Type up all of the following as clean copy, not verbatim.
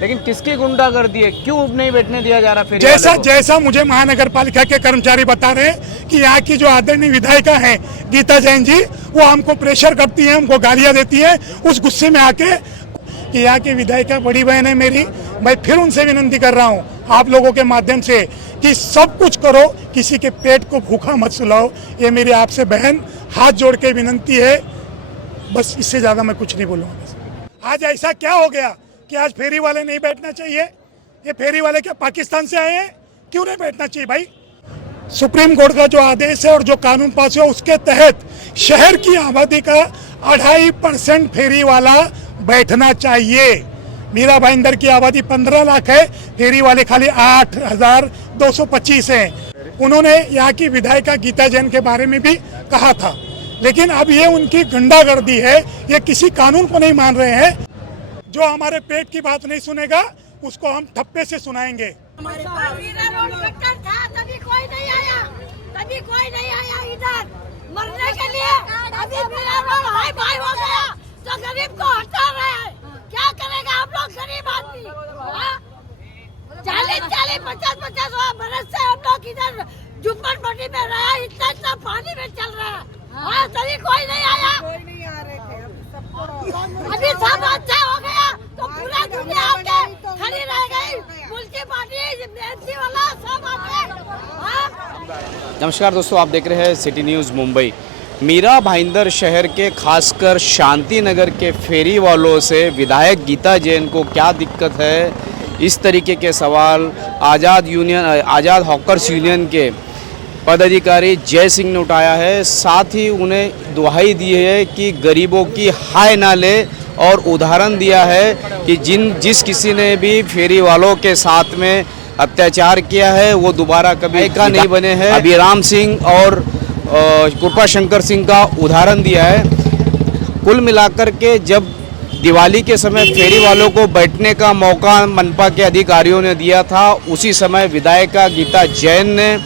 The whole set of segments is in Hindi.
लेकिन किसकी गुंडागर्दी है, क्यों नहीं बैठने दिया जा रहा फेरी जैसा वाले को? जैसा मुझे महानगर पालिका के कर्मचारी बता रहे हैं कि यहाँ की जो आदरणीय विधायिका हैं गीता जैन जी, वो हमको प्रेशर करती हैं, हमको गालियां देती हैं। उस गुस्से में आके कि यहाँ की विधायिका बड़ी बहन है मेरी, मैं फिर उनसे विनती कर रहा हूँ आप लोगों के माध्यम से कि सब कुछ करो, किसी के पेट को भूखा मत सुलाओ। ये मेरी आपसे बहन हाथ जोड़ के विनती है, बस इससे ज्यादा मैं कुछ नहीं बोलूँगा। आज ऐसा क्या हो गया कि आज फेरी वाले नहीं बैठना चाहिए? ये फेरी वाले क्या पाकिस्तान से आए हैं? क्यों नहीं बैठना चाहिए भाई? सुप्रीम कोर्ट का जो आदेश है और जो कानून पास है उसके तहत शहर की आबादी का 2.5% फेरी वाला बैठना चाहिए। मीरा भाईंदर की आबादी 15 लाख है, फेरी वाले खाली 8,225 हैं। उन्होंने यहाँ की विधायिका गीता जैन के बारे में भी कहा था, लेकिन अब ये उनकी गुंडागर्दी है। ये किसी कानून को नहीं मान रहे हैं। जो हमारे पेट की बात नहीं सुनेगा उसको हम ठप्पे से सुनाएंगे। तभी कोई नहीं आया इधर मरने के लिए। अभी मेरा रोड हाई फाई हो गया तो गरीब को हटा रहे हैं। क्या करेगा हम लोग गरीब आदमी? 40-50 बरस से हम लोग इधर झुप्पड़पट्टी में रहा, इतना पानी में चल रहा है। तभी कोई नहीं आया। अभी सब अच्छा हो गया तो पूरा दुनिया आके खड़ी रह गई। मुल्की पार्टी मेहनती वाला सब आके। नमस्कार दोस्तों, आप देख रहे हैं सिटी न्यूज़ मुंबई। मीरा भाईंदर शहर के खासकर शांति नगर के फेरी वालों से विधायक गीता जैन को क्या दिक्कत है, इस तरीके के सवाल आज़ाद हॉकर्स यूनियन के पदाधिकारी जय सिंह ने उठाया है। साथ ही उन्हें दुहाई दी है कि गरीबों की हाय ना ले, और उदाहरण दिया है कि जिस किसी ने भी फेरी वालों के साथ में अत्याचार किया है वो दोबारा कभी का नहीं बने हैं। अभिराम सिंह और कृपा शंकर सिंह का उदाहरण दिया है। कुल मिलाकर के जब दिवाली के समय फेरी वालों को बैठने का मौका मनपा के अधिकारियों ने दिया था, उसी समय विधायिका गीता जैन ने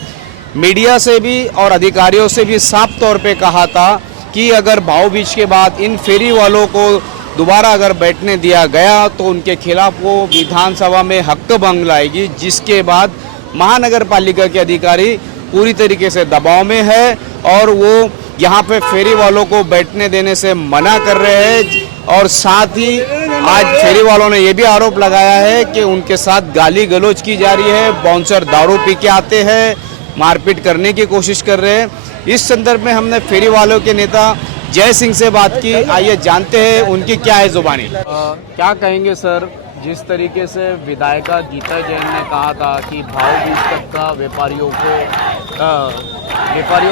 मीडिया से भी और अधिकारियों से भी साफ तौर पे कहा था कि अगर भाव-बीज के बाद इन फेरी वालों को दोबारा अगर बैठने दिया गया तो उनके खिलाफ वो विधानसभा में हक्क भंग लाएगी, जिसके बाद महानगर पालिका के अधिकारी पूरी तरीके से दबाव में है और वो यहाँ पे फेरी वालों को बैठने देने से मना कर रहे हैं। और साथ ही आज फेरी वालों ने ये भी आरोप लगाया है कि उनके साथ गाली गलौज की जा रही है, बाउंसर दारू पी के आते हैं, मारपीट करने की कोशिश कर रहे हैं। इस संदर्भ में हमने फेरी वालों के नेता जय सिंह से बात की। आइए जानते हैं उनकी क्या है जुबानी। क्या कहेंगे सर, जिस तरीके से विधायिका गीता जैन ने कहा था कि भाव-बीज तक का व्यापारियों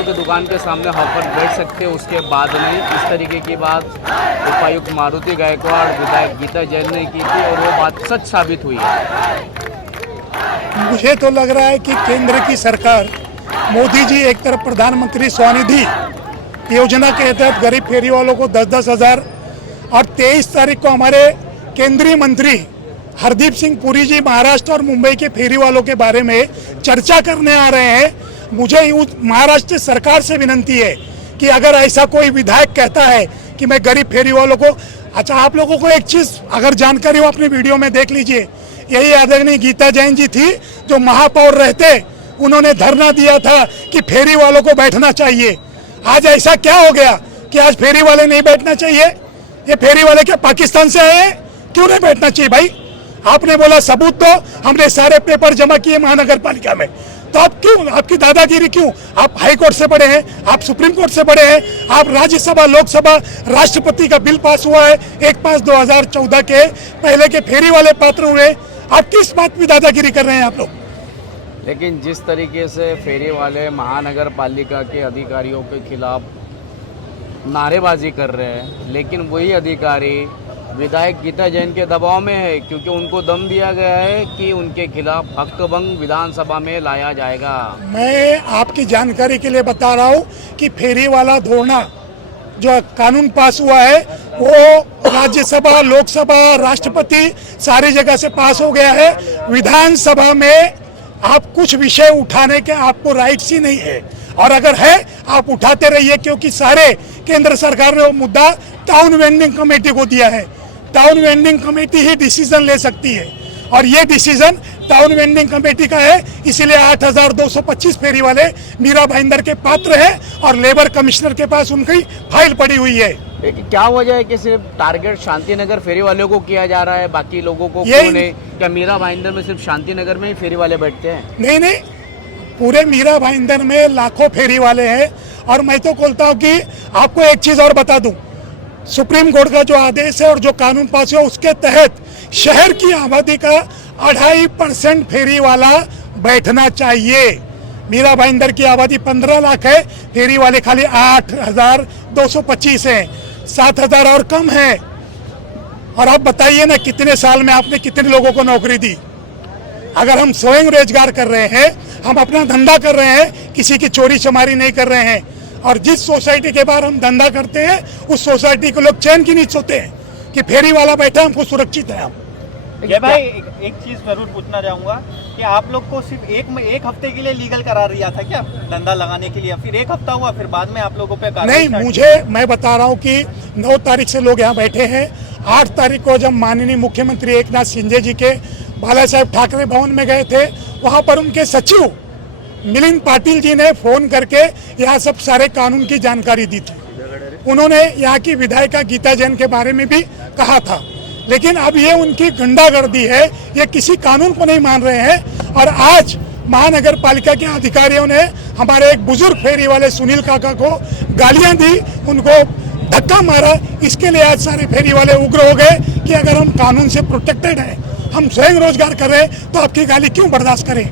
के दुकान के सामने हॉकर बैठ सकते, उसके बाद नहीं, इस तरीके की बात उपायुक्त मारुति गायकवाड़ विधायक गीता जैन ने की थी और वो बात सच साबित हुई है। मुझे तो लग रहा है कि केंद्र की सरकार, मोदी जी एक तरफ प्रधानमंत्री स्वनिधि योजना के तहत गरीब फेरी वालों को 10-10 हज़ार, और 23 तारीख को हमारे केंद्रीय मंत्री हरदीप सिंह पुरी जी महाराष्ट्र और मुंबई के फेरी वालों के बारे में चर्चा करने आ रहे हैं। मुझे महाराष्ट्र सरकार से विनती है कि अगर ऐसा कोई विधायक कहता है कि मैं गरीब फेरी वालों को, अच्छा आप लोगों को एक चीज़ अगर जानकारी हो अपनी वीडियो में देख लीजिए, यही आदरणीय गीता जैन जी थी जो महापौर रहते, उन्होंने धरना दिया था कि फेरी वालों को बैठना चाहिए। आज ऐसा क्या हो गया कि आज फेरी वाले नहीं बैठना चाहिए? ये फेरी वाले क्या पाकिस्तान से आए हैं? क्यों नहीं बैठना चाहिए भाई? आपने बोला सबूत दो, हमने सारे पेपर जमा किए महानगर पालिका में, तो आप क्यों, आपकी दादागिरी क्यों? आप हाई कोर्ट से पढ़े हैं, आप सुप्रीम कोर्ट से पढ़े हैं, आप राज्यसभा लोकसभा राष्ट्रपति का बिल पास हुआ है 1/5/2014 के, पहले के फेरी वाले पात्र हुए। आप किस बात की दादागिरी कर रहे हैं आप लोग? लेकिन जिस तरीके से फेरी वाले महानगर पालिका के अधिकारियों के खिलाफ नारेबाजी कर रहे हैं, लेकिन वही अधिकारी विधायक गीता जैन के दबाव में है, क्योंकि उनको दम दिया गया है कि उनके खिलाफ हक्कभंग विधानसभा में लाया जाएगा। मैं आपकी जानकारी के लिए बता रहा हूँ कि फेरी वाला धोना जो कानून पास हुआ है वो राज्यसभा, लोकसभा, राष्ट्रपति सारी जगह से पास हो गया है। विधानसभा में आप कुछ विषय उठाने के आपको राइट्स ही नहीं है, और अगर है आप उठाते रहिए, क्योंकि सारे केंद्र सरकार ने वो मुद्दा टाउन वेंडिंग कमेटी को दिया है। टाउन वेंडिंग कमेटी ही डिसीजन ले सकती है। और ये डिसीजन टाउन वेंडिंग कमेटी का है, इसीलिए 8,225 फेरी वाले मीरा भाईंदर के पात्र हैं और लेबर कमिश्नर के पास उनकी फाइल पड़ी हुई है। क्या वजह है कि सिर्फ टारगेट शांति नगर फेरी वालों को किया जा रहा है, बाकी लोगों को ये क्यों नहीं? क्या मीरा भाईंदर में सिर्फ शांति नगर में ही फेरी वाले बैठते हैं? नहीं नहीं, पूरे मीरा भाईंदर में लाखों फेरी वाले हैं। और मैं तो बोलता हूँ कि आपको एक चीज और बता दूं, सुप्रीम कोर्ट का जो आदेश है और जो कानून पास हुआ उसके तहत शहर की आबादी का 2.5% फेरी वाला बैठना चाहिए। मीरा भाईंदर की आबादी 15 लाख है, फेरी वाले खाली 8,225 हैं, 7,000 और कम है। और आप बताइए ना, कितने साल में आपने कितने लोगों को नौकरी दी? अगर हम स्वयं रोजगार कर रहे हैं, हम अपना धंधा कर रहे हैं, किसी की चोरी चमारी नहीं कर रहे हैं, और जिस सोसाइटी के बाहर हम धंधा करते हैं उस सोसाइटी के लोग चैन की नींद सोते हैं कि फेरी वाला बैठा हमको सुरक्षित है। हम ये भाई एक चीज जरूर पूछना चाहूंगा कि आप लोग को सिर्फ एक हफ्ते के लिए लीगल करार दिया था क्या धंधा लगाने के लिए? फिर एक हफ्ता हुआ, फिर बाद में आप लोगों पे नहीं, मैं बता रहा हूँ कि 9 तारीख से लोग यहाँ बैठे हैं। 8 तारीख को जब माननीय मुख्यमंत्री एकनाथ शिंदे जी के बाला साहेब ठाकरे भवन में गए थे, वहाँ पर उनके सचिव मिलिंद पाटिल जी ने फोन करके यहाँ सब सारे कानून की जानकारी दी थी। उन्होंने यहाँ की विधायिका गीता जैन के बारे में भी कहा था, लेकिन अब ये उनकी गुंडागर्दी है, ये किसी कानून को नहीं मान रहे हैं। और आज महानगर पालिका के अधिकारियों ने हमारे एक बुजुर्ग फेरी वाले सुनील काका को गालियां दी, उनको धक्का मारा। इसके लिए आज सारे फेरी वाले उग्र हो गए कि अगर हम कानून से प्रोटेक्टेड हैं, हम स्वयं रोजगार कर रहे हैं, तो आपकी गाली क्यों बर्दाश्त करें?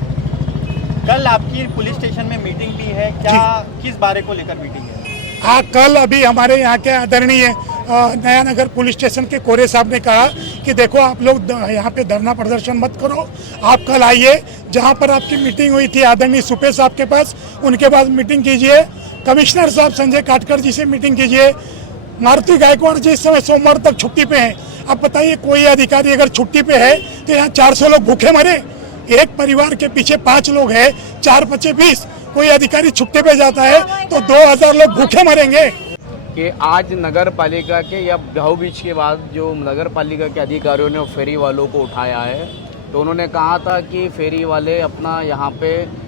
कल आपकी पुलिस स्टेशन में मीटिंग भी है, क्या किस बारे को लेकर मीटिंग है? हाँ, कल अभी हमारे यहाँ के आदरणीय नया नगर पुलिस स्टेशन के कोरे साहब ने कहा कि देखो, आप लोग यहाँ पे धरना प्रदर्शन मत करो, आप कल आइए, जहाँ पर आपकी मीटिंग हुई थी आदरणीय सुपे साहब के पास, उनके पास मीटिंग कीजिए। कमिश्नर साहब संजय काटकर जी से मीटिंग कीजिए। मारुति गायकवाड़ जी इस समय सोमवार तक छुट्टी पे हैं। अब बताइए, कोई अधिकारी अगर छुट्टी पे है तो यहाँ 400 लोग भूखे मरे? एक परिवार के पीछे 5 लोग हैं, 4 × 20, कोई अधिकारी छुट्टी पे जाता है तो 2,000 लोग भूखे मरेंगे। कि आज नगर पालिका के या भाऊ बीच के बाद जो नगर पालिका के अधिकारियों ने फेरी वालों को उठाया है, तो उन्होंने कहा था कि फेरी वाले अपना यहाँ पे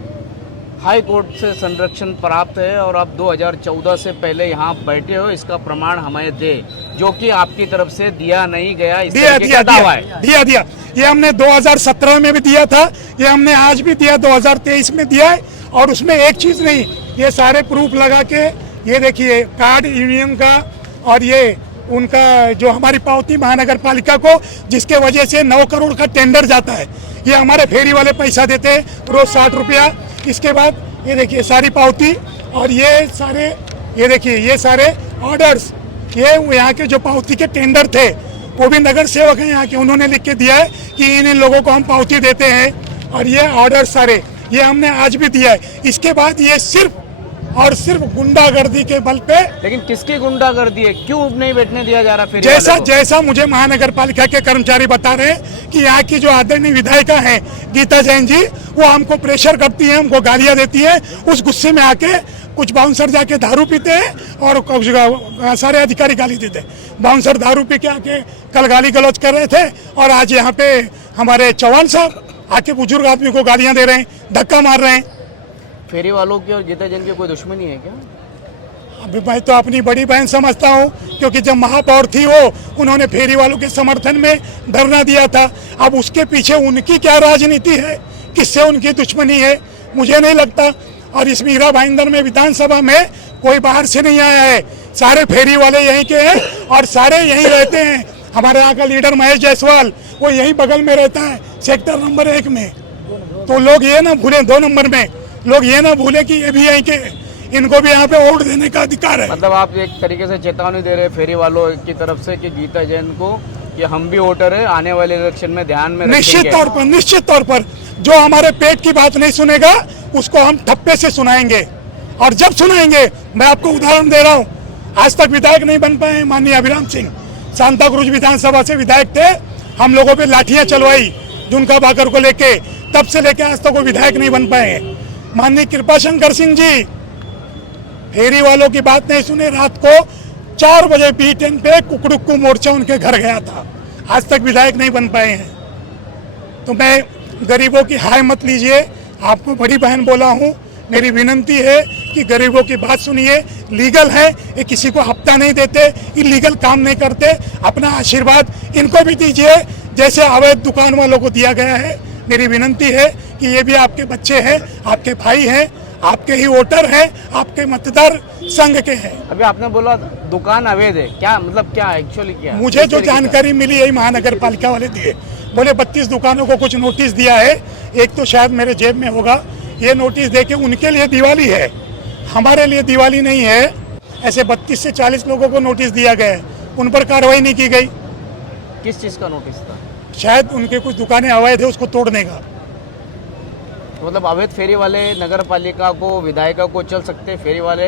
हाई कोर्ट से संरक्षण प्राप्त है और आप 2014 से पहले यहाँ बैठे हो, इसका प्रमाण हमें दे, जो कि आपकी तरफ से दिया नहीं गया। दिया ये हमने 2017 में भी दिया था, ये हमने आज भी दिया, 2023 में दिया है। और उसमें एक चीज नहीं, ये सारे प्रूफ लगा के, ये देखिए कार्ड यूनियन का, और ये उनका जो हमारी पावती महानगर पालिका को, जिसके वजह से 9 करोड़ का टेंडर जाता है, ये हमारे फेरी वाले पैसा देते हैं रोज 60 रुपया। इसके बाद ये देखिए सारी पावती, और ये सारे, ये देखिए ये सारे ऑर्डर्स, ये यहाँ के जो पावती के टेंडर थे वो भी नगर सेवक हैं यहाँ के, उन्होंने लिख के दिया है कि इन लोगों को हम पावती देते हैं। और ये ऑर्डर सारे ये हमने आज भी दिया है। इसके बाद ये सिर्फ और सिर्फ गुंडागर्दी के बल पे। लेकिन किसकी गुंडागर्दी है? क्यों नहीं बैठने दिया जा रहा फेरी जैसा मुझे महानगर पालिका के कर्मचारी बता रहे हैं कि यहाँ की जो आदरणीय विधायिका है गीता जैन जी, वो हमको प्रेशर करती है, हमको गालियां देती है। उस गुस्से में आके कुछ बाउंसर जाके दारू पीते हैं और सारे अधिकारी गाली देते हैं। बाउंसर दारू पी के आके कल गाली गलौज कर रहे थे, और आज यहाँ पे हमारे चौहान साहब आके बुजुर्ग आदमी को गालियां दे रहे हैं, धक्का मार रहे हैं। फेरी वालों की और गीता जैन की कोई दुश्मनी है क्या? अभी मैं तो अपनी बड़ी बहन समझता हूँ, क्योंकि जब महापौर थी वो, उन्होंने फेरी वालों के समर्थन में धरना दिया था। अब उसके पीछे उनकी क्या राजनीति है, किससे उनकी दुश्मनी है, मुझे नहीं लगता। और इस मीरा भाईंदर में विधानसभा में कोई बाहर से नहीं आया है, सारे फेरी वाले यहीं के हैं और सारे यहीं रहते हैं। हमारे यहाँ का लीडर महेश जायसवाल, वो यहीं बगल में रहता है, सेक्टर नंबर 1 में। तो लोग ये ना भूलें, 2 नंबर में लोग ये ना भूले कि ये भी यहीं के, इनको भी यहाँ पे वोट देने का अधिकार है। मतलब आप एक तरीके से चेतावनी दे रहे हैं फेरी वालों की तरफ से कि गीता जैन को कि हम भी वोटर है, आने वाले इलेक्शन में ध्यान में निश्चित तौर पर जो हमारे पेट की बात नहीं सुनेगा उसको हम ठप्पे से सुनाएंगे। और जब सुनाएंगे, मैं आपको उदाहरण दे रहा हूँ, आज तक विधायक नहीं बन पाए माननीय अभिराम सिंह, सांताक्रूज विधानसभा से विधायक थे, हम लोगों पे लाठियां चलवाई झुनका बाकर को लेके, तब से लेके आज तक वो विधायक नहीं बन पाए। माननीय कृपाशंकर सिंह जी फेरी वालों की बात नहीं सुने, रात को 4 बजे B10 पे कुकड़ुक्कू मोर्चा उनके घर गया था, आज तक विधायक नहीं बन पाए हैं। तो मैं गरीबों की हाय मत लीजिए। आपको बड़ी बहन बोला हूँ, मेरी विनंती है कि गरीबों की बात सुनिए। लीगल है, ये किसी को हफ्ता नहीं देते, इलीगल काम नहीं करते। अपना आशीर्वाद इनको भी दीजिए जैसे अवैध दुकान वालों को दिया गया है। मेरी विनंती है कि ये भी आपके बच्चे हैं, आपके भाई हैं, आपके ही वोटर हैं, आपके मतदार संघ के हैं। अभी आपने बोला दुकान अवैध है, क्या मतलब क्या एक्चुअली क्या है? मुझे किस जो तरीके का? जानकारी मिली यही महानगर पालिका वाले दिए। बोले 32 दुकानों को कुछ नोटिस दिया है, एक तो शायद मेरे जेब में होगा। ये नोटिस देके उनके लिए दिवाली है, हमारे लिए दिवाली नहीं है। ऐसे 32 से 40 लोगों को नोटिस दिया गया है, उन पर कार्रवाई नहीं की गई। किस चीज़ का नोटिस था? शायद उनके कुछ दुकानें अवैध है, उसको तोड़ने का। मतलब अवैध फेरी वाले नगर पालिका को, विधायिका को चल सकते, फेरी वाले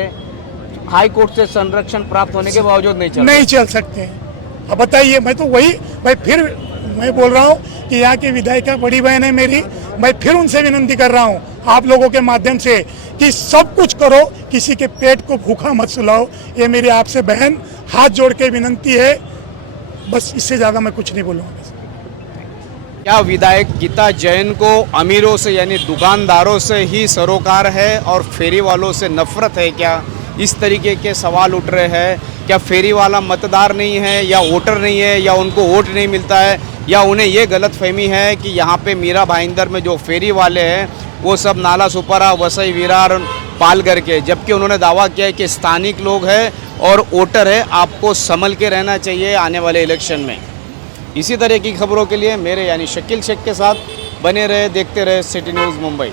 हाई कोर्ट से संरक्षण प्राप्त होने के बावजूद नहीं चल सकते। अब बताइए, मैं तो वही फिर मैं बोल रहा हूँ कि यहाँ की विधायिका बड़ी बहन है मेरी। मैं फिर उनसे विनती कर रहा हूँ आप लोगों के माध्यम से कि सब कुछ करो, किसी के पेट को भूखा मत सुलाओ। ये मेरी आपसे बहन हाथ जोड़ के विनंती है, बस इससे ज़्यादा मैं कुछ नहीं बोलूँगा। क्या विधायक गीता जैन को अमीरों से यानी दुकानदारों से ही सरोकार है और फेरी वालों से नफरत है क्या? इस तरीके के सवाल उठ रहे हैं। क्या फेरी वाला मतदार नहीं है, या वोटर नहीं है, या उनको वोट नहीं मिलता है, या उन्हें ये गलतफहमी है कि यहाँ पे मीरा भाईंदर में जो फेरी वाले हैं वो सब नाला सुपारा, वसई, विरार, पालघर के, जबकि उन्होंने दावा किया है कि स्थानिक लोग हैं और वोटर है। आपको संभल के रहना चाहिए आने वाले इलेक्शन में। इसी तरह की खबरों के लिए मेरे यानी शकील शेख के साथ बने रहे, देखते रहे सिटी न्यूज़ मुंबई।